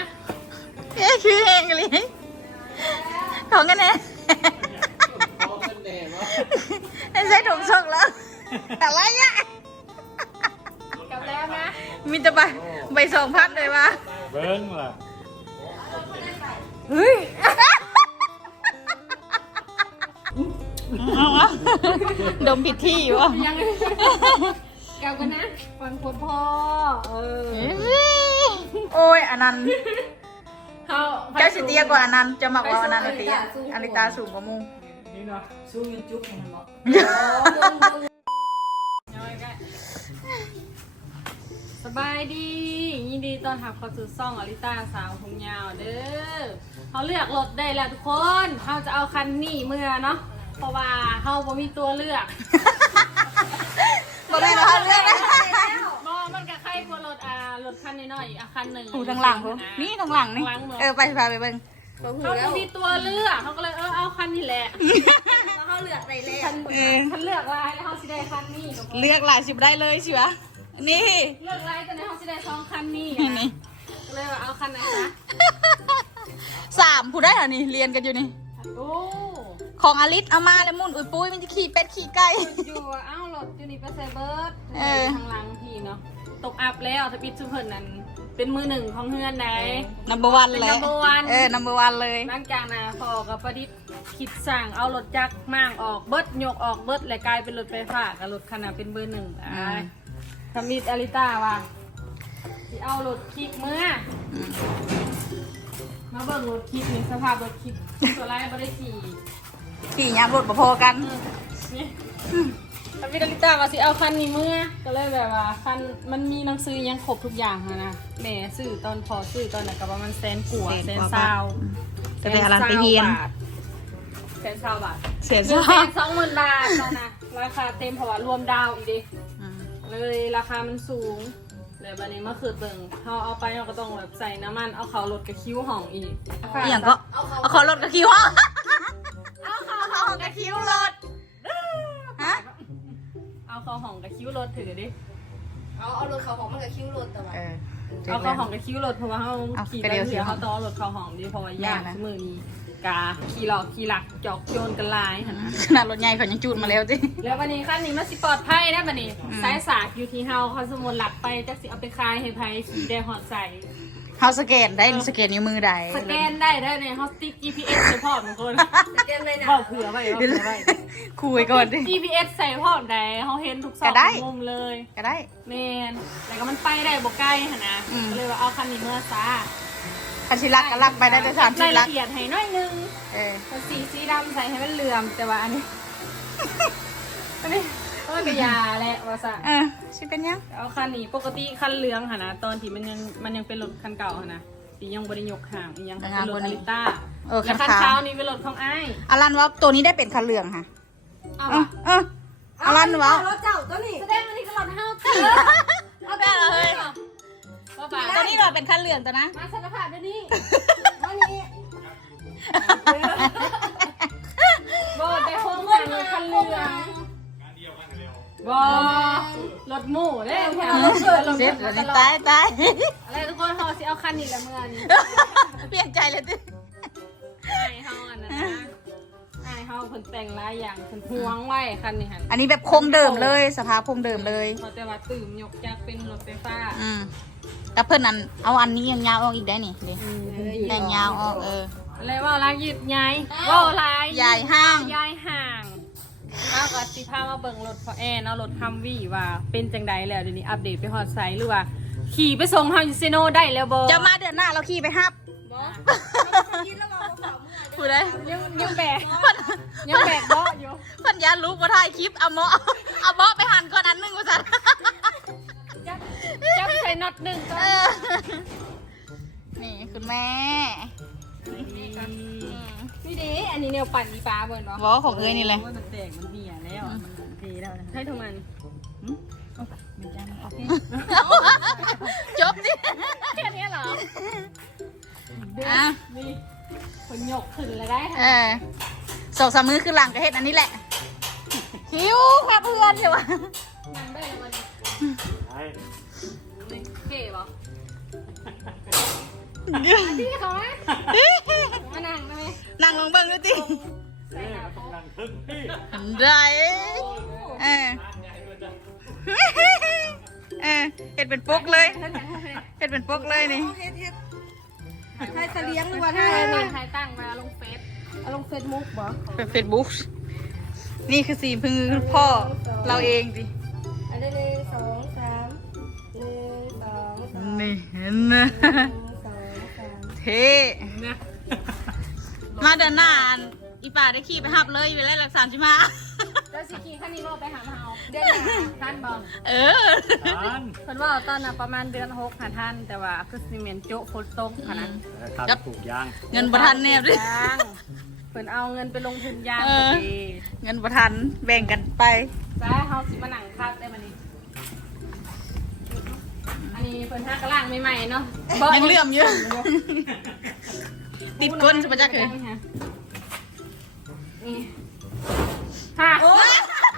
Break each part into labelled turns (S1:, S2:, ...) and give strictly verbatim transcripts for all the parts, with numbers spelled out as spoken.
S1: เอ๊ะคือเองเลยของกันแน่ใช้ถุงส่งแล้วอะไรเนี่ย
S2: กลับแล้วนะ
S1: มีแต่ใบใบสองพันเลยวะ
S3: เบิ้งล่ะ
S1: เฮ้ยเอาวะดมผิดที่วะ
S2: ยังกลับกันนะฟังคนพ่อเออ
S1: โอ้ยอนันต์
S2: เขา
S1: เจ้าสิเตียกว่าอนันต์จะมักว่าอนันต์เตียอลิตาสูงกว่ามู
S3: นี่นะ
S4: สู้ยูทูบของมันบอก
S2: สบายดียินดีตอนหับเข้าสู่ซ่องอลิต้าสาวผมยาวเด้อเขาเลือกรถได้แล้วทุกคนเขาจะเอาคันนี้เมื่อเนาะเพราะว่าเขาบ่มีตัวเลือก
S1: บ่ได้เราเลือก
S2: บ่มันก็ใครกลัวรถอ่ารถคันน้อยๆอ่ะคันหนึ่ง
S1: หูทางหลังผมนี่ทางหลังนี่เออไปพาไปเบิ่ง
S2: เขาบ่มีตัวเลือกเขาก็เลยเออเอาคันนี้แหละ
S4: แล้วเขาเลือกได้เลย
S2: คันคันเลือกอะไรแล้วเขาสิได้คันนี้
S1: เลือกหลายสิบได้เลยสิวะนี่
S2: เลือกอะไรแต่ในเขาสิได้สองคันนี้นี่ก็เลยว่าเอาคันไหนคะ
S1: สามผู้ได้เหรอนี่เรียนกันอยู่นี่
S2: โอ้
S1: ของอลิสเอามาแล้วมุ่นอุ้ยปุ้ยมันจะขี่เป็ดขี่ไก่
S2: อยู่เอ้ารถอยู่นี่ไปใส่เบิร์ดทางหลังพี่เนาะตกอัพแล้วถ้าปิดซุปเปอร์นั้นเป็นมือหนึ่งของเฮือนไหน
S1: นัมเบอร์วันเลย
S2: นัมเบอร์วัน
S1: เออนัมเบอร์วันเลย
S2: หลังจากนะพอกับประดิษฐ์คิดสั่งเอารถจักรมั่งออกเบิร์ดยกออกเบิร์ดเลยกลายเป็นรถไฟฟ้ากับรถขนาดเป็นเบอร์หนึ่งอ่าทำมิดอลิต้าว่ะที่เอารถคิกเมื่อมาเบิ่งรถคิกนี่สภาพรถคิกตัวไรไม่ได้ขี่
S1: ขี่ยางรถมาพอกัน
S2: นี่ทำมิดอลิต้าว่าสิเอาคันนี้เมื่อก็เลยแบบว่าคันมันมีหนังสือยังครบทุกอย่างนะแม่ซื้อตอนพอซื้อตอนนั้นกับว่ามันแสนกัวแสนซาว
S1: แต่ไปอารันไปเฮียน
S2: แสนซาวบาท
S1: เสีย
S2: แสนสองหมื่นบาทตอนนะราคาเต็มเพราะว่ารวมดาวอีกดิเลยราคามันสูงเลยวันนี้มาคือเบิ่งเขาเอาไปเราก็ต้องแบบใส่น้ำมันเอาเขาลดกับคิ้วห่องอีก
S1: อย่างก็เอาเขาลดกับคิ้วห่องเอาเขาห่องกับคิ้วลดฮะ
S2: เอาเขาห่องกับคิ้วลดถือดิ
S4: เอาเอารถเขาของมันกับคิ้วรถแต่ว่า
S2: เอาเขาห่องกับคิ้วลดเพราะว่าเขาขี่แล้วเสียเขาต้องลดเขาห่องดีเพราะว่ายากมือนี้กาขี่หลอกขี่หลักจอกโยนกันลาย
S1: ขนาดรถใหญ่เขายังจูดมาแล้วจิ
S2: แล้ววันนี้ขั้นนี้มาสิปลอดภัยนะวันนี้สายสากอยู่ที่เฮาเขาสมุนหลักไปจะสิเอาไปคายให้ไพ่ขี่ได้หอดใส่
S1: เฮาสแกนได้สแกนนิ้วมือได้
S2: สแกนได้ได้ในเฮาติด จี พี เอส ใส่พ่อมคนสแกนได้บอกเผื่อไว้บอกเผื่อไว้
S1: คุยก่อนดิ
S2: จี พี เอส ใส่พ่อมได้เขาเห็นทุกซอกมุมเลย
S1: ก็ได้
S2: แมนแต่ก็มันไปได้บ่ใกล้หนะเลยว่าเอาคันนี้เมื่อซา
S1: คันชิลักก็ลักไปได้แต่สามชิลัก
S2: รายละเอียดให้น้อยนึง
S1: เออ
S2: สีสีดำใส่ให้มันเหลื่อมแต่ว่าอันนี้อันนี้ก็กระยาแหละว่าซะ
S1: เออชิเป็นยัง
S2: เอาคันนี้ปกติคันเหลืองค่ะนะตอนที่มันยังมันยังเป็นรถคันเก่าค่ะนะปียังบริยกห่างยังเป็นรถอลิต้าและคันขาวนี่เป็นรถของไอ้
S1: อารันว่าตัวนี้ได้เป็นคันเหลืองค่ะ
S2: เอา
S1: เอออารันว่าร
S4: ถเจ้าตัวนี้
S2: แสดงว่านี่ก็รถเฮาจ้ะ
S1: เอาได้เลยตัวนี้เราเป็นคันเหลืองตัวนะ
S2: มาสารภาพด้วยนี่
S4: วันนี้
S2: บอแต่โค้งกันรถคันเหลืองบอรถหมู่เด้แถวรถเกิดรถเกิด
S1: ตายตาย
S2: อะไรทุกคนเขาสิเอาคันนี้ละเมื่อนี้
S1: เปลี่ยนใจเลยดิ
S2: ไอ้เฮาอันนั้นนะไอ้เฮาคนแต่งหลายอย่างคนห่วงไว้คันนี้หัน
S1: อันนี้แบบคงเดิมเลยสภาพคงเดิมเลย
S2: เขาแต่ว่าตื่มยกจากเป็นรถไฟฟ้า
S1: อืมกับเพื่อนนั้นเอาอันนี้ยังยาวออกอีกได้นี่ดิแต่งยาวออกเออ
S2: อะไรว่าลายยืดใหญ่ว่าลาย
S1: ใหญ่ห้าง
S2: ใหญ่ห่างเอาก็สิพามาเบิ่งรถพอแอนเอารถฮัมวี่ว่าเป็นจังใดแล้วเดี๋ยวนี้อัปเดตไปฮอดไซส์หรือว่าขี่ไปส่งฮาจิเซโนได้แล้วบ่
S1: จะมาเดือนหน้าเราขี่ไปฮับ
S2: บ่
S4: กินแล้วเราเผาเมื่อ
S1: พูดได้
S2: ยังยังแบกยังแบกเบาะอยู่
S1: พันยารู้ว่าถ่ายคลิปเอาเมาะเอาเมาะไปหั่นก่อนอันนึงว่าซั่น
S2: จับใส่น็อตหนึ่งก่อน
S1: นี่คุณแม่
S2: นี่ดิอันนี้แนวปั่นอีฟ้าเบิ่งเนาะ
S1: บ่ของเอ้ยนี่แหละ
S2: มันแตกมันเหี่ยแล้วมันดีแล้วนะให้ทุกมัน
S1: จบดิ
S2: แค่นี้เหรอ
S1: อ่ะ
S2: นี่คนหยกขึ้นเลยได้ค่ะ
S1: เออสองสามมือคือหลังก็เฮ็ดอันนี้แหละคิ้วครับเพื่อนเดี๋ยว
S2: มันได้มันเท่ปะพี่เขาไหมมานั่งได้ไหม
S1: นั่งลงเบิ่งดูติ
S2: ใส่หน้าโป๊ะ
S3: นั่งทึ่งพี่
S1: ได้เออเออเห็ดเป็นปุ๊กเลยเห็ดเป็นปุ๊กเลยนี่
S4: เฮ็ดเฮ็ดไทยเสลียงหรือว่าไท
S2: ใช่
S4: ย
S2: นี่ใครตั้งมาลงเฟซ
S4: เอาลงเฟซบุ๊กบ่
S1: เป็นเฟซบุ๊กนี่คือสีมือพ่อเราเองดิ
S4: อันนี้หนึ่งสองสามหนึ่งสองสามหนึ่ง
S1: นี่เห็นนะ
S4: สองสาม
S1: เท่
S2: นะ
S1: มาเดินหน้าอันอีป่าได้ขี่ไปหับเลยอยู่แล้วหลักสามชิมา
S2: เจ้าสิขี่คันนี้ว่าไปหาเฮา
S4: เดือนหน้า
S2: ท่านบอก
S1: เออ
S3: ท่าน
S2: เพิ่นว่าตอนน่ะประมาณเดือนหกหาท่านแต่ว่าคือซีเมนต์โจ๊ะโคตรตกขนาด
S3: ครับถูกยาง
S1: เงินประทันแนบด้วย
S2: ยางเพิ่นเอาเงินไปลงทุนยาง
S1: เอ
S2: พ
S1: อ
S2: อดี
S1: เงินประทันแบ่งกันไป
S2: จ้าเฮาสิมานั่งคักได้มื้อนี้อันนี้เพิ่นหากระล่างใหม่ๆเนาะ
S1: ยังเลื่อมเยอะติดก้นจะมาจากเลย
S2: นี่ค่ะ
S4: โอ้ย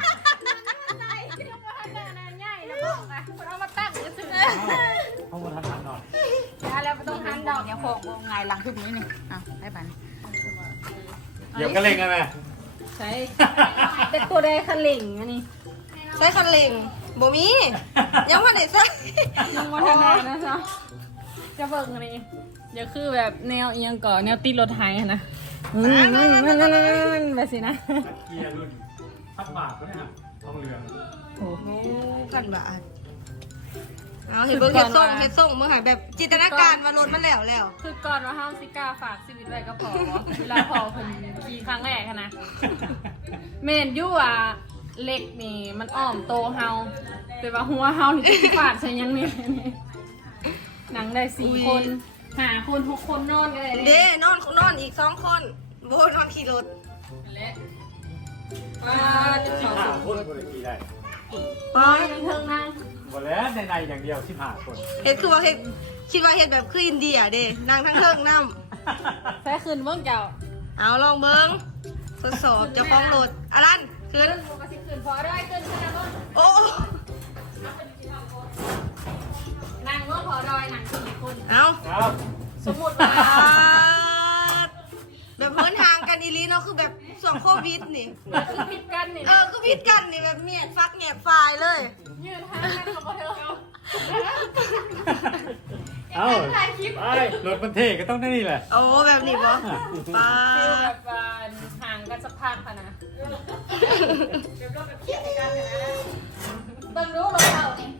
S2: เอามาตั้งจะซื้อ
S3: เอามาทำงานหน่อย
S2: แล้วไม่ต้องหันดอก
S1: เดี๋ยวโคกวงไงหลังทึบนี้นี่อ้าวได้ปัน
S3: เดี๋ยวก็เล่งกันไหม
S2: ใช่แต่ตัวใดคันเหล่งอันนี้
S4: ใส่คันเร่งบ่มียังบ่ได้ใส่
S2: ยังว่าทันได้นะจ๊ะจะเบิ่งอันนี้เดี๋ยวคือแบบแนวเอียงก่อนแนวตีรถไทยนะอืมอืมอืมอืมแบบสินะ
S3: เกียร์รุ่นพัดบาทก็ได้ฮะทองเหลือง
S2: โอ้โห
S4: พันบาทเอาเห็นเบิ่งเฮ็ดส่งเฮ็ดส่งเมื่อหาแบบจินตนาการว่ารถมันแล้วแล้ว
S2: คือก่อนว่าเฮาสิกล้าฝากชีวิตไว้ก็พอเวลาพอคนขี่ครั้งแรกอะนะเมนยู่อ่ะเล็กนี่มันอ้อมโตเฮาแต่ว่าหัวเฮานี่จะฝาดใส่ยังนี่หนังได้สี่คนหาคนทุกคนนอนกันเลย
S4: เด้นอนนอนอีกสองคนโบนอนขี่รถ
S2: เละว้าจะสอง
S3: ห้า
S2: คน
S3: คนบริกีได้
S4: ไป
S2: เทิงนั่ง
S3: หมดแล้วในในอย่างเดียวสิบห้าคน
S4: เฮ็ดคือว่าเฮ็ดคิดว่าเฮ็ดแบบคืออินเดียเด้นางทั้งเทิงน้ำ
S2: ใช้คืนเบิ่งเจ้า
S4: เอาลองเบิ้งทดสอบเจ้าของรถอารันขึ้น
S2: ขึ้นมาสิคืนพอได้ขึ้นขึ้นนะเบิ่ง
S4: โอ้
S2: นั่งเมื่อพอดอยนั่งสี่คน
S4: เอา
S3: ครับ
S2: สมมุติว่า
S4: ปาดแบบเหินทางกันอีหลีเนาะคือแบบส่วงโควิดนี่
S2: คือผิดกันนี่
S4: เออคือพิดกันนี่แบบเมียดฟักแงบไฟล์เลย
S2: ยืนทางกันกับเธอ
S3: เอ้าไปรถมันเท่ก็ต้องได้นี่แหละ
S4: โอ้แบบนี้บ่ปา
S2: ฟิลแบ
S4: ด
S2: บว่าห่างกันสักพักค่ะนะเดี๋ยวก็แบบเทียบกันนะเบิ่งรู้รถเรานี่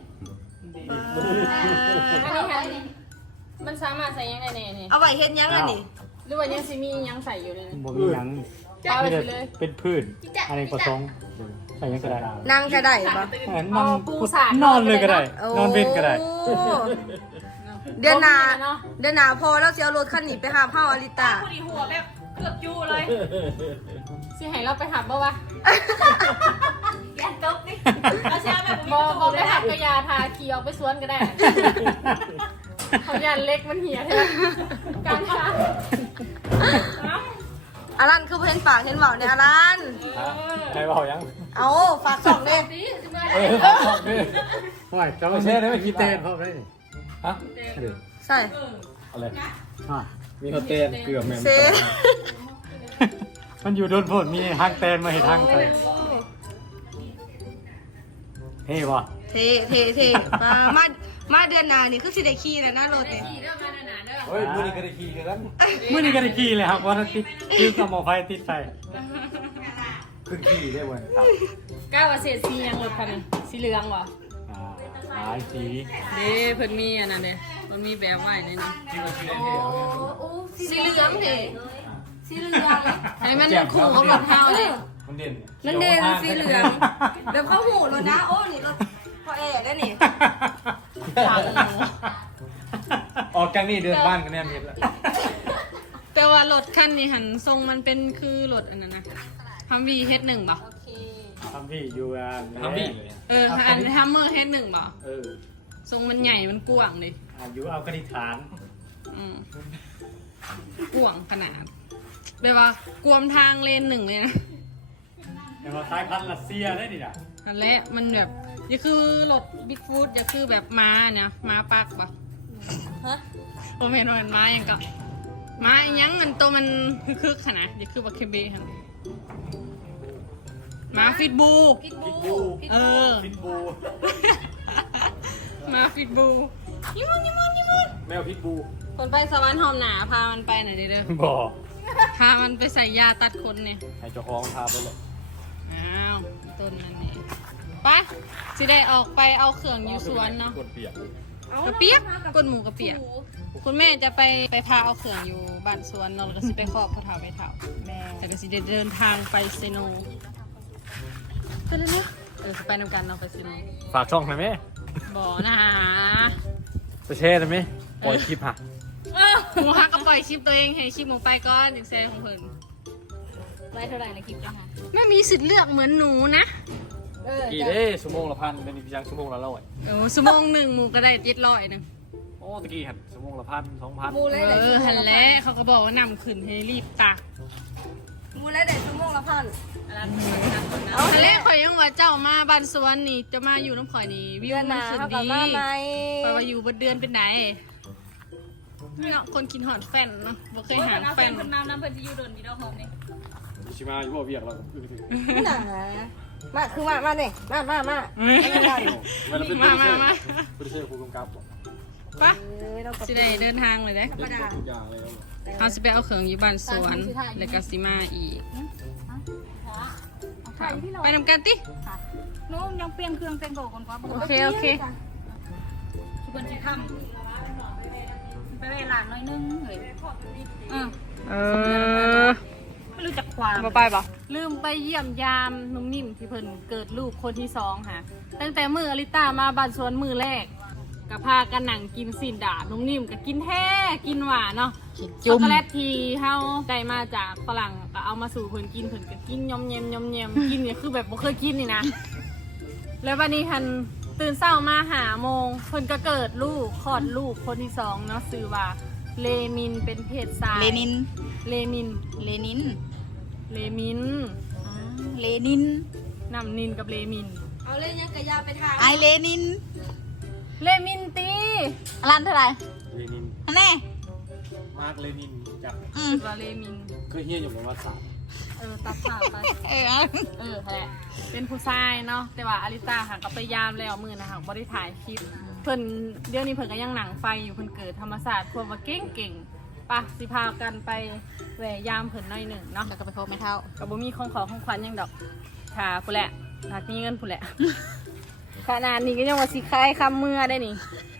S2: อันนี้มันสามารถใส่ยังไงเนี่ยนี่
S4: เอาไว้เฮ็ดยังอันนี้
S2: หรือว่ายังซีมียังใส่อยู่เลย
S3: บ่มีหยัง
S2: เอาไป
S3: ไม่ได้
S2: เลย
S3: เป็นพืชอะไรประสงค์ใส่ยังก็ได้
S4: นั่งก็ได้บ่
S3: นั่งนอนเลยก็ได้
S4: โอ้
S3: นอนเว้นก็ได้
S4: เดือนหน้าเดือนหน้าพอแล้วสิเอารถคันนี้ไปหาเฮาอลิตา
S2: พอดีหัวแบบเกือบยู่เลยสิให้เราไปหับบ่วะ
S4: อย่าตกดิ
S2: เราเชื่อแบบบอบอไปหับกระยาทาขี่ออกไปสวนก็ได้เขายันเล็กมันเหี่ยใช่ไหมการทาง
S4: อารันคือบ่เห็นปากเห็นเว้าเนี่ยอารัน
S3: ใครบอกยัง
S4: เอาฝากส่องเด้
S2: ดีจะมา
S3: เออบอกดิไม่จะไม่ใช่ได้ไม่คิดเต้นพร้อมได้นี่ฮะเดี๋ยว
S4: ใช่
S3: อะไรอ่ะมีเขาเต้นเกือบแม่ง
S4: เซ
S3: มันอยู่โดนฝนมีทางเต้นมาให้ทางไปเฮ้ป่ะ
S4: เทเทเทมามามาเดือนหน้านี่คือสิได้ขี่แล้วนะรถเนี่ย
S2: ขี่เด้อมาเด้อหนาเด้อ
S5: เฮ้ยมือนี้ก็ได้ขี่กัน
S3: เมื่อนี้ก็ได้ขี่เลยครับวันอาทิตย์ยืมกับหมอไฟติดไฟ
S5: ขึ้นขี่ได้เว้ยครับ
S2: ก้าวเศษสียังรถคันนี้สีเหลืองวะ
S3: อ่าหลายสี
S2: เด้เพิ่นมีอันนั้นเด้มันมีแบบไว้ในนี้
S4: สีเหลืองเด้สีเหลือง
S2: ให้มันคู่กับรถเฮาเลย
S5: มันเด่น
S4: นั่นเด่นสีเหลืองเดี๋ยวเข้าหูรถนะโอ้นี่รถพอแอร์ได้นี่
S5: ออกจากนี่เดินบ้านกันแน่เม็ดแล้ว
S2: แต่ว่ารถคันนี้หันทรงมันเป็นคือรถอันนั้นนะฮัมวีเฮดหนึ่งป่ะ
S3: ทำพี่อยู่อ่ะ
S5: ทำบี้เลย
S2: เอออันฮัมเมอร์เฮดหนึ่งป่ะ
S3: เออ
S2: ทรงมันใหญ่มันกว้างเลย
S3: อ่ะอยู่เอากระดิฐาน
S2: อืมกว้างขนาดแบบว่ากวมทางเลนหนึ่งเลยนะ
S3: แต่ว่าสายพันธุ์รัสเซียได้ดิอ่ะ
S2: นั่นแหละมันแบบอย่าคือรถบิ๊กฟูดอย่าคือแบบม้าเนี่ยม้าปักป่ะ
S3: อ
S4: ฮะ
S2: โมเมนต์มันมาอย่างก็มาอีหยังมันตัวมันคึกๆขนาดอย่าคือบักเคเบ้ขนาดมาฟิตบู
S4: พิทบู
S2: เออ
S5: พิทบู
S2: มาฟิตบูยิมุนยิมุนยิมุน
S5: แมวพิทบู
S2: คนไปสวรรค์หอมหนาพามันไปหน่อยดิเด้อ
S5: บ่อ
S2: พามันไปใส่ยาตัดขนเนี่ย
S5: ให้เจ้าของพาไปเลย
S2: อ้าวต้นนั่นนี่ไปสิได้ออกไปเอาเครื่องอยู่สวนเนาะ
S5: กดเปียก
S2: กระเปียกกดหมูกระเปียกคุณแม่จะไปไปพาเอาเครื่องอยู่บ้านสวนเนาะแล้วก็สิไปครอบพระเถาไปเถา
S4: แม่
S2: แต่ก็สิได้เดินทางไปเซโนไปเลยเนาะเออสิไปนำกันเนาะไปเซโน
S5: ฝากช่องหน่อยไหม
S2: บ่นะ
S5: ไปแช่ได้ไหมปล่อยคลิปฮะ
S2: หมูฮักก็ปล่อยคลิปตัวเองให้คลิปหมูไปก่อนถึงแซงของเพิ่น
S4: ไล่เท่าไหร่ในคลิปนะคะ
S2: ไม่มีสิทธิ์เลือกเหมือนหนูนะ
S4: เออ
S5: กี่เด้ชั่วโมงละพันเป็นอีกอย่างชั่วโมงละร้อย
S2: โอ้สมองหนึ่งหมูก็ได้เจ็ดร้อยหนึ่ง
S5: โอ้ตะกี้หันชั่วโมงละพันสองพัน
S4: มูไล่ไหน
S2: เออหันแล้วเขาก็บอกว่านำขึ้นให้รีบตัก
S4: มูไล่ไหนชั่วโมงละพัน
S2: เอาหันแล้วข่อยยังว่าเจ้ามาบ้านสวนนี่จะมาอยู่น้ำข่อยนี่วิว
S4: เดือนห
S2: มัน
S4: นา
S2: ขึ้น
S4: เท่ากับ
S2: ดี
S4: มาไหม
S2: ไปว่าอยู่บนเดือนเป็นไหนเนาะคนกินหอนแฟนเนาะบ่เคยหาแฟน
S1: คนน้ำน้ำเพิ่นจะอยู่โดนมีดอกหอมนี่
S5: ชิมาอยู่บ่เวียกเราอึ้งถึง
S4: หนามาคือมามาเนี่ยมามามา
S5: มันเป็น
S2: มามามา
S5: โปรดิวเซอร์ผู้กำกับ
S2: ปะ
S4: เออเราก็
S2: สิได้เดินทางเลยเด้
S4: ธรรมดา
S5: ทุกอย่างเลย
S2: เขาสิไปเอาเครื่องอยู่บ้านสวนแล้วก็สิมาอีก
S1: ถ่ายที่เรา
S2: ไปนำกันติ
S1: โน้มยังเปลี่ยนเครื่องแต่งตัวก่อนก่อน
S2: โอเคโอเค
S1: ทุกคนที่ทำไปเวลาน้อยนึงเฮ้ยเออ
S2: เออ
S1: ไม่รู้จักความ
S2: มาไปปะลืมไปเยี่ยมยามนุ่มนิ่มที่เพิ่นเกิดลูกคนที่สองค่ะตั้งแต่มืออลิต้ามาบ้านสวนมือแรกก็พากันหนังกินสินดานุ่มนิ่มก็กินแท้กินหวานเนาะช็อกโกแลตที่เฮาได้มาจากฝรั่งก็เอามาสู่เพิ่นกินเพิ่นก็กินยอมแยมยอมแยมกินเนี่ยคือแบบบ่เคยกินนี่นะ แล้ววันนี้ทันตื่นเช้ามาหาโมงเพิ่นก็เกิดลูกคลอดลูกคนที่สองเนาะชื่อว่าเลมินเป็นเพศชาย
S1: เลนิน
S2: เลมิน
S1: เลนิน
S2: เลมิน
S1: เลนิน
S2: น้ำนินกับเลมิน
S4: เอาเลยยังกระยาไปทาง
S1: ไอเลนิน
S2: เลมินตี
S1: อลันเท่าไหร่
S5: เลนิน
S1: แน่
S5: มาร์กเลนินจาก
S1: อืม
S2: ว่าเลมิน
S5: เคยเฮียอยู่ประวัติศาสตร์
S2: เออตัดขาดไป
S1: เออ
S2: เออแหละเป็นผู้ชายเนาะแต่ว่าอาริตาค่ะก็ไปยามแล้วมือนะคะบ่ได้ถ่ายคลิปเพิ่นเดี๋ยวนี้เพิ่นก็ยังหนังไฟอยู่เพิ่นเกิดธรรมศาสตร์พวกว่าเก่งเก่งๆปะสิพากันไปแหวะยามเพิ่นหน่อยหนึ่งเนาะ
S1: แล้วก็ไปพบไม่เท่า
S2: ก็บ่มีของขอของขวัญหยังดอกค่ะผู้นแหละหากมีเงินผู้นแหละ ขนาดนี้ก็ยังว่าสิคายคำเมื่อได้นี่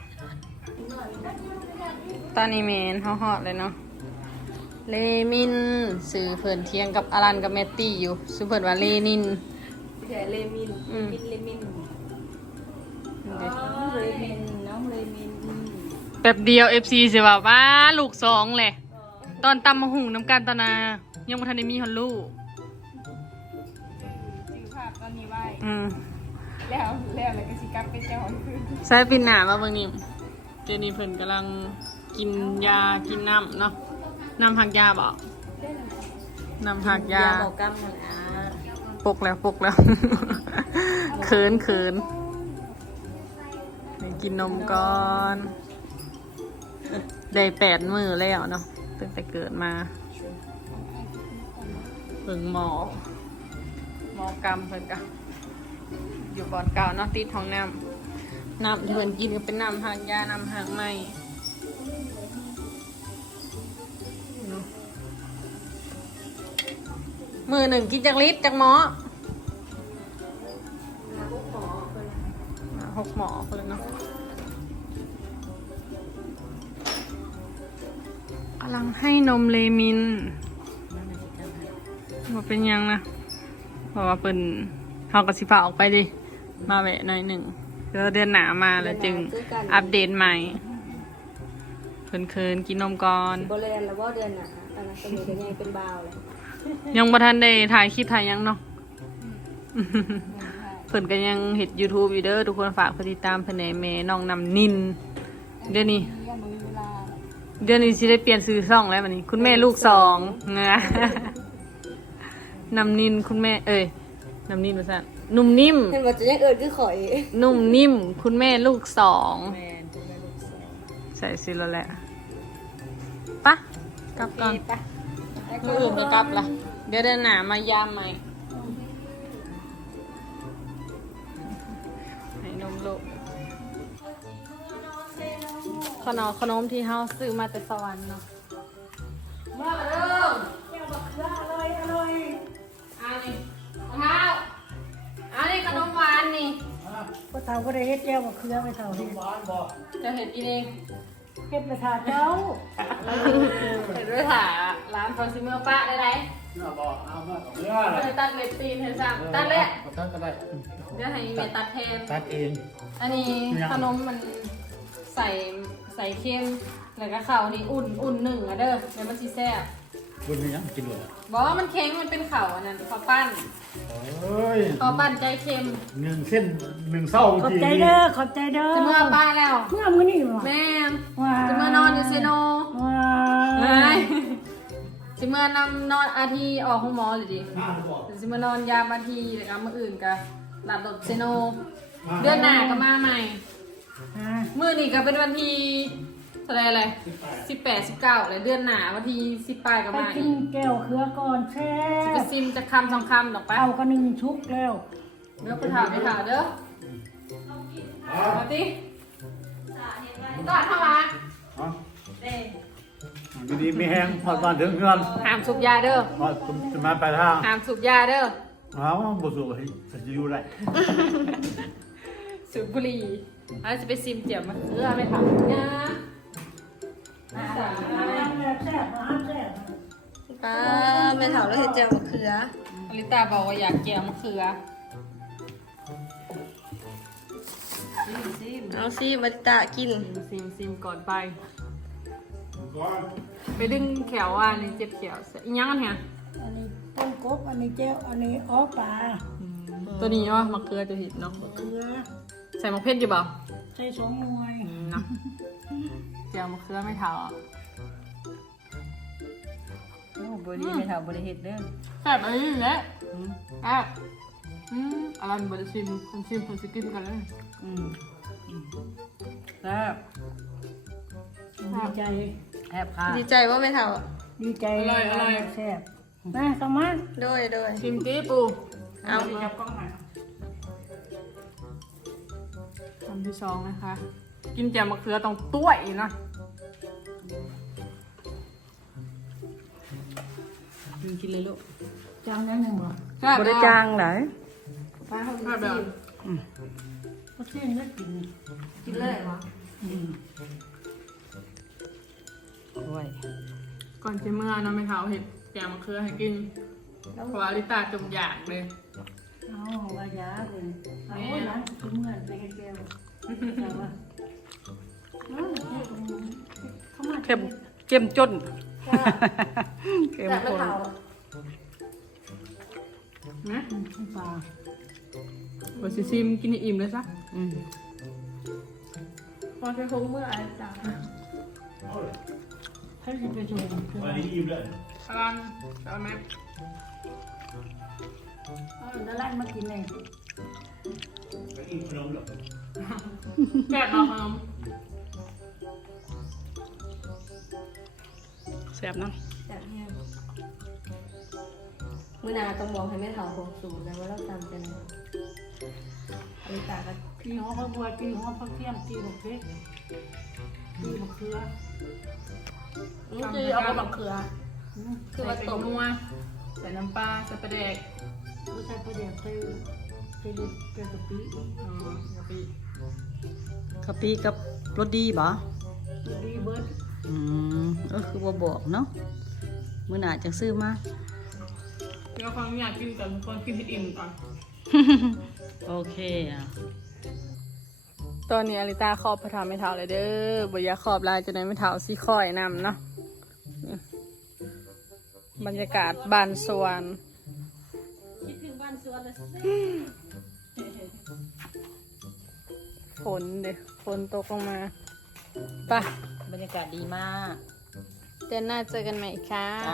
S2: ตอนนี้เมนเฮาฮอดเลยเนาะเลมินสื่อเพิ่นเทียงกับอารันกับแมตตี้อยู่ชื่อเพิ่นว่าเลนิน
S4: แผลเลมิน
S2: อืม
S4: มินเลมิน
S2: เด้
S4: เลมินน้องเลมิน
S2: แป๊บเดียว เอฟ ซี สิว่าว่าลูกสองแหละ ตอนตำมะหุงน้ำกันตอนนายังบ่ทันได้มีฮอนลูก
S4: ถือภาพตอนนี้ไว้
S2: อืม
S4: แล้วแล้วอะไรก็สิกลับไปเจ้าของคืน
S2: ใส่ปินหนามาเบิ่งนี่เจนี่เพิ่นกำลังกินยากินน้ำเนาะน้ำหักยาบ่น้ำหักยา
S4: บอกกำมันอ่ะ
S2: ปกแล้วปกแล้ว เขินเขินกินนมก่อนได้แปดมือแล้วเนาะตั้งแต่เกิดมาเพิ่งหมอหมอกรรมเพิ่นกะอยู่บอนเก่าเนาะติดท้องน้ำน้ำที่เพิ่นกินก็เป็นน้ำหักยาน้ำหักไหมเนาะมือหนึ่งกินจากลิตรจากหมอหกหมอคนเลยเนาะกำลังให้นมเลมินว่าเป็นยังนะเพราะว่าเป็นเขากระสิพาออกไปดิ มาแวะหน่อยหนึ่งแล้วเดือนหนามาแล้วจึงอัปเดตใหม่เพิ่นเคินกินนมก่อน
S4: โบเลนแล้วว่าเดือนหนาตอนนั้นก็มีกันยังเป็นบาวเลย
S2: ยังบ่ทันได้ถ่ายคลิปถ่ายหยังเนาะ เพิ่นก็ยังเฮ็ด YouTube อยู่เด้อทุกคนฝากกดติดตามเพิ่นแหน่แม่น้องนำนินเดี๋ยวนี้
S4: ยังมีเวลา
S2: เดี๋ยวนี้สิได้เปลี่ยนชื่อช่องแล้วบัดนี้ คุณแม่ลูกสองเงะ นำนินคุณแม่เอ้ยนำนินว่าซั่นนุ่มนิ่ม
S4: เห็นว่าจะยังเอิญคือข่อย
S2: นุ่มนิ่ม คุณแม่ลูกสอง
S4: แมนเป็นลูกสาว
S2: ส
S1: ใส่ซิแล้วแหละปะกลับก่อนมืออื่นก็กลับละเดี๋ยวเดินหนามายามใหม่ให้นมลูกขนมขนมที่เฮาซื้อมาแต่สวรรค์เนาะมาเด้อแก้วบักเขืออร่อยอร่อยอันนี้มะพร้าวอันนี้ขนมหวานนี่
S6: พ่อเฒ่าก็ได้เฮ็ดแก้วมะเขือไปเฒ่าเฮ็ด
S1: จะเห็นกินเอง
S6: เฮ็ดไปทานเจ้า
S1: เห็นด้วยค่ะร้านฟอนซิเมอร์ป้าได้ไหม
S3: เอาบอกเอามาเอาเนื้อ
S1: เคยตัดเล็บตีนเห็นสั่งตัดเลย
S3: ตัดก็ได้
S1: เดี๋ยวให้เมย์ตัดแทน
S3: ตัดเอง
S1: อันนี้ขนมมันใส่ใส่เค็มแล้วก็ข้าวนี่อุ่นอุ่นหนึ่งอะเด้อเดี๋ยวมันซีแซ่บ
S3: บุญนี่ยังกินเลย
S1: บอกว่ามันเค็มมันเป็นข้าวอันนั้นข้าวปั้น
S3: โอ้ย
S1: ข้าวปั้นใจเค็ม
S3: หนึ่งเส้นหนึ่งเศร้า
S6: ขอบ
S3: ที
S6: ใจเด้อขอบใจเด้อ
S1: จะเมื่อป้าแล้ว
S6: เมื่อมื้อนี้บ่
S1: แม่
S6: ว้า
S1: จะเมื่อนอนอยู่เซโน
S6: ว้า
S1: ไม่จะเมื่อนำนอนอาทีออกห้องหมอเลยดิจะเมื่อนอนยามอาทีแล้วก็มื่ออื่นก็หลับรถเซโน เดือนหน้าก็มาใหม่
S6: อ่า
S1: มื่อนี้ก็เป็นวันที่เท่าไหรอะไรสิบแปดสิบเก้าเลยเดือนหน้าวันที่สิบปลายก็
S6: ไป
S1: มา
S6: กิ
S1: อี
S6: น
S1: ก
S6: แก้วเขือก่อนแซ่
S1: ไป
S6: บ
S1: ซิมจะคำสองคำดอกปะ
S6: เอาก็หนึ่งชุกแล้ว
S1: เดี๋ยวไปถามไปถามเด้อมาติก่อนเข้ามา
S3: ดีดีไม่แห้งพอมาถึงเงิน
S1: ห้ามสูบยาเด้อ
S3: พอจะมาไปทาง
S1: ห้ามสูบยาเด้อ
S3: เอาบุษบจะอยู่ได้
S1: สูบบุหรี่แล้วจะไปซิมเจียวมะเขือไปถามยา
S6: แซ่บแซ่บอาหารแซ่บ
S4: ป้าแม่เฒ่าแล้วเฮ็ดแจ่วมะเขือ
S1: อลิตาบอกว่าอยากเจียวมะเขือ
S4: เอาสิมาริตะกิน
S1: ซิมซิมก่อนไป ไปดึงแขวอ่ะนี่เจ็บแขวอีกยังเนี่ย
S6: อันนี้ต้นกบอันนี้แก้วอันนี้อ้อปลา
S1: ตัวนี้เนาะมะเขือจะเห็นเนาะ
S6: เขือ
S1: ใส่มะเขืออยู่เปล่า
S6: ใส่สองหน่วย
S1: เนาะเจียวมะเขือไม่เท่าอ่ะ
S6: โอ้บ่ดีไม่เฒ่าบ่ได้เฮ็ดเด้อ
S1: แซ่บอะไรนี่แหละแซ่บอืมอร่อยบริชิมคนชิมคนสกินกันเลย
S6: อืมแซ่บดีใจแอบค่ะ
S4: ดีใจว่าแม่เฒ่า
S6: ดีใจแซ่บมาเข้ามา
S4: โดยโดย
S1: ชิมตีปู
S4: เอา
S6: จับกล้องหน่อย
S1: คำที่สองนะคะ กินแจ่วมะเขือต้องต้วยนะ
S6: กินเลยลูกจางนั้นหนึ่งบ่
S1: แซ่บ
S6: บ่ได้จางไหน
S1: แซ่บแบบ
S6: ก็เส้นแล้วกิน
S1: กินเลยเหรอ
S6: อืมโอ้ย
S1: ก่อนจะเมื่อเนาะไม่เท่าเห็ดแจ่วมะเขือให้กินเพราะว่าลิตาจมอยากเลย
S6: เอาว่ายาเลยเอาหลังกินเมื่อไปแก้วแต่ว่าเข้ามา
S2: เข้มเข้มจนเข้ม
S4: แต่
S2: ข้
S4: แม่
S2: น
S4: เฒ่า
S1: นะ
S6: ปลา
S1: บริชิมกินให้อิ่มเลยซะ
S2: อืม
S1: พอใช้คงเมื่ออะไรจ้ะ
S6: ให้สิไปชม
S3: วันนี้อิ่มเลย
S1: สลันสลันแม่
S6: เอาแล้วร้านมากินเลย
S3: อิ่มขนมหรอ
S1: แซ่บเอาขนม
S2: แซ่บเนาะ
S4: มื้อหน้าต้องบอกให้แม่เฒ่าคงสูตรแล้วว่าเราตำกันอลิตาก็
S6: กินหัวข้าวบัวกินหัวผักเทียมกินหัวเพชรกินมะเขือ
S4: นี่คือเอากับมะเขือ คือว่า
S1: ใส่
S4: ต้ม
S1: นัวใส่น้ำปลาใส่ปลาแดก
S6: ไม่ใช่ประเดี๋ยวใส่ใส่ดิบใส่กะปิ
S1: อ๋อกะปิ
S2: กะปิกับรสดีบ่
S6: ดีเบิร์ด
S2: อืมเออคือบ่บอกเนาะมื้อหน้าจังซื้อมา
S1: เดี๋ยวฟังอยากกินก่อนทุกคนกินให้อิ่มก่อน
S2: โอเคอ่ะ
S1: ตอนนี้อลิตาขอบพระธรรมไม่เท่าเลยเด้อบอยาขอบลายจะได้ไม่เท่าซี่คอยนำเนาะบรรยากาศบานสวน
S6: คิดถึงบ้านสวนเลย
S1: ฝนเด้ฝนตกลงมาไป
S2: บรรยากาศดีมาก
S1: เดือนหน้าเจอกันใหม่ค่ะ
S2: จ้า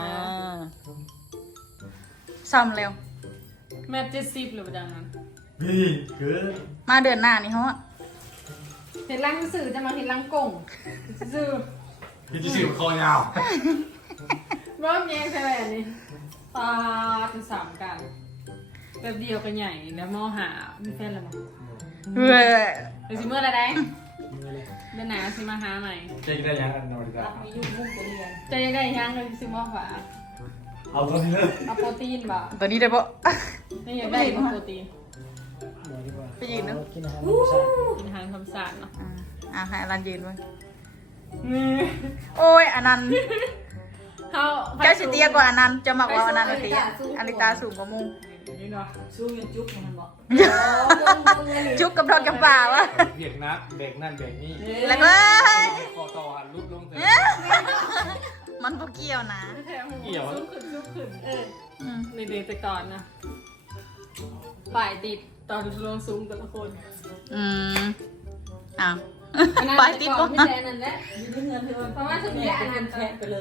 S1: ซ้ำแล้วแม่เจ็ดสิบหรือเปล่านั้น
S3: นี่คือ
S1: มาเดือนหน้านี่ฮะ
S2: เห็นลังสื่อจะมาเห็นลังกงสื่อ
S3: พี่จะสิวคอยาว
S2: รอบแยงใช่ไหมอันนี้ตาเป็นสามกันแบบเดียวกันใหญ่แล้วมอหามีแฟนแล้วมั้ง
S4: เว้ย
S2: เดี๋ยวสิเมื่อไรได้เดือนหนาสิมาหาใหม่
S3: เจ๊ได้ยังอันนอริตา
S2: จะยังได้ยังเลยสิมาฝา
S3: เอาตัวนี้เลย
S2: เอาโปรตีนบ่
S4: ตัวนี้ได้ปะ
S2: นี่อยากได้โปรตีน
S4: ไปยืนเนาะ
S6: กินอาหารธรรมชาติ
S2: กินอาหารธรรมชาติเนาะ
S4: อ่าอ่าให้อนันต์ยืนไว้โอ้ยอนันต์
S2: เขา
S4: เจ้าสิเตียกว่าอนันต์จะมักว่าอนันต์เตียอลิตาสูงกว่ามู
S2: นี่เนาะ
S6: สู้ยันจุ๊บมันบอก
S4: จุกกับทอดกับป่าวะ
S3: เบียกนักเบรกนั่นเบรกนี่
S4: แล้วก็
S3: คอต่อหันลุกลงเต็ม
S4: มันพวกเกี่ยวนะ
S3: เกี่ยว
S2: ซุกขึ้นซุกขึ้นเออ
S4: อืม
S2: ในเด็กแต่ก่อนนะป่ายติดตอนลงซุ้มแต่ละคน
S4: อืมอ้าว
S2: อันนั้น
S4: ไป
S2: แต่
S4: ติด
S2: ก่อ
S4: ก็
S2: นไม่แทนนั่นแหละ
S6: ยืมเงินเธอ
S2: เพราะว่าสุด
S6: แม่
S2: ยอด
S6: เป็น
S2: อันนั้น
S6: แทะไปเลย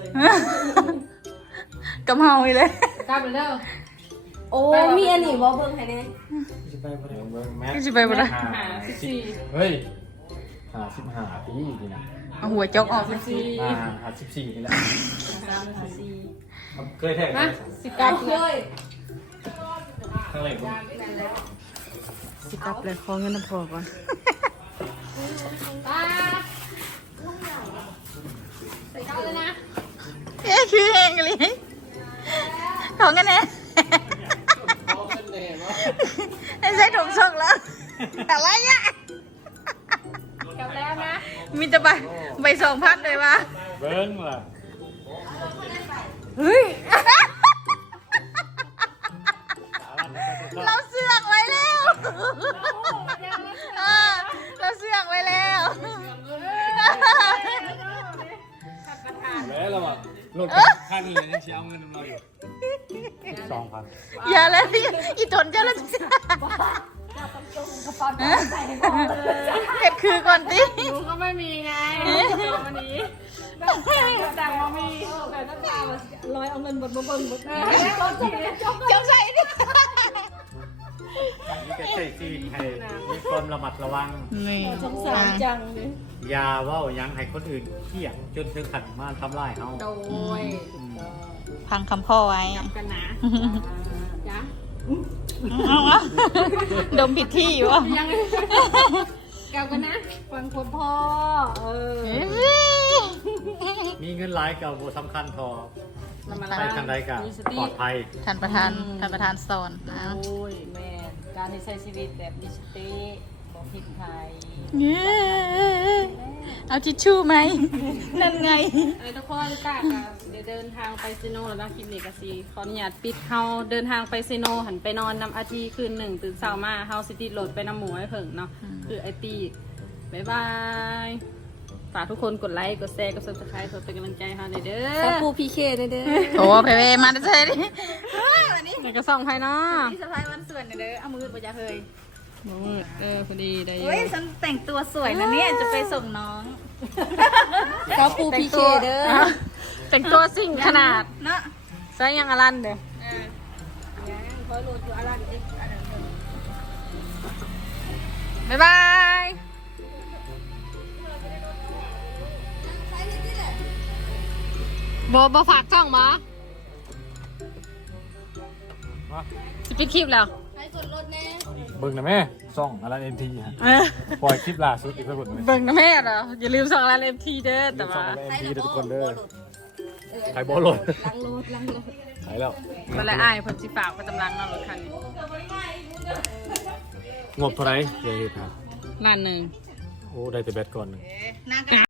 S4: กำเฮาอีเลย
S2: กลับไปเด้อ
S1: โอ้มีอันนี้บ่เบิ่งให้แน่
S6: จะไปบ่ได้
S3: เบิ้งแม่
S4: พี่สิไปบ่ได้
S2: หาสิบสี่
S3: เฮ้ยหาสิบห้าปีนี่นะ
S4: เอาหัวจกออก
S2: สิบสี่
S3: มาหาสิบสี่นี่แหละ
S2: สามสิบสี่
S3: มันเคยแท็ก
S2: นะสิบเก้า
S1: เคย
S3: ข้างหลัง
S4: สิกลับเลยขอเงินน้ำพอก่อน
S2: ป้าใส่เข้าเลยนะ
S4: เอ๊ะคือเองเลยของกันแน่ไอ้ใส่ถุงส่งแล้วแต่ว่าเนี่ย
S2: กลับแล้วนะ
S4: มีแต่ใบใบสองพันเลยวะ
S3: เบิ้งล่ะ
S4: เฮ้ยเราเสื่องไว้แล้วเออเราเสื่องไว้แล้ว
S3: แล้วเราอะรถคันนี้ยังเชียเอาเงินเราอยู่สองพัน
S4: อย่าเลยอีทนเจ้าละเห็ดคือก่อนติ
S2: หนูก็ไม่มีไงเดี๋ยววันนี้แต่ว่ามีแต่ต้องตามมา
S6: ลอยเอาเงินบดมาเบิ่งบด
S2: เออรถจีนจบ
S4: เจ้าใส่ดิ
S3: นี่ก็ใช้ชีวิตให้มีความระมัดระวัง
S4: นี่
S6: สงสารจังเลย
S3: อย่าเว่าหยังให้คนอื่นเครียดจนถึงขั้นมาทำร้ายเฮา
S2: โดย
S4: พังคำพ่อไว้
S2: กลับกันนะจ้ะ
S4: เอาวะดมผิดที่วะ
S2: ยังกลับกันนะฟังคนพ่อเออ
S3: มีเงินหลายกับบ่สำคัญพอ
S2: มันมา
S3: ไปทางใดก็
S2: มีสติ
S3: ปลอดภัย
S4: ท่านประธานท่านประธานสอนนะ
S6: โอ้ยแม่การที่ใช้ชีวิตแบบมีสติบ่ผิดไผ
S4: เย้เอาทิชชู่ไหมนั่นไง
S2: เอ้ยทุกคนกะกะเดี๋ยวเดินทางไปซีโนแล้วนะคลิปนี้ก็สิขออนุญาตปิดเฮาเดินทางไปซีโนหันไปนอนนำอาทีคืนหนึ่งตื่นเช้ามาเฮาสิติดรถไปน้ำหมูให้เพิ่งเนาะคือไอตีบ๊ายบายฝากทุกคนกดไลค์กดแชร์กด ซับสไครบ์กดเป็นกำลังใจให้เราหน่อยเด้
S1: ซับ
S2: อ
S1: ปูพีเคเด้อ
S4: โอ้เพเวมาได้ใช่ดิวันนี้
S2: อยากจะส่องใครเนาะ
S4: นี่สะพายวันส่วนเด้อเอามือปะจ๊ะเฮ้ย
S2: มืดเออพอดีได้อยู่
S4: เฮ้ยฉันแต่งตัวสวยนะเนี่ยจะไปส่งน้อง
S1: ซับปูพีเคเด้อ
S2: แต่งตัวสิ่งขนาด
S4: เนาะ
S2: ใส่ยังอลันเด้อ
S4: คอยโหลดอยู่อะไรเอ็กอะไร
S2: บ๊ายบายโบบ่ฝากช่องบ่สิปิดคลิปแล้ว
S1: ให้ส่วนลดแน่
S3: เบิ่งนะแม่ซ่องอะไรเอ็นทีฮะ
S2: เออ
S3: ปล่อยคลิปล่าสุดอีกเพื่อน
S2: เบิ่งนะแม่เหรออย่าลืมส่องร้านเอ็มทีเด้อแต่
S3: ซ่อ
S2: ว่าง
S3: อะไรเอ็นทีทุกคนเด้อใครบอลหลด
S1: ลังโลดลังโลด
S3: หายแล้ว
S2: เวลาอ้ายเพิ่นสิฝากไปตำลังเนาะรถคันนี้
S3: งบเท่าไหร่เดี๋ยวเฮ็ดครับ
S2: ล้านหนึ่ง
S3: โอ้ได้แต่แบตก่อนหนึง
S4: หน้าก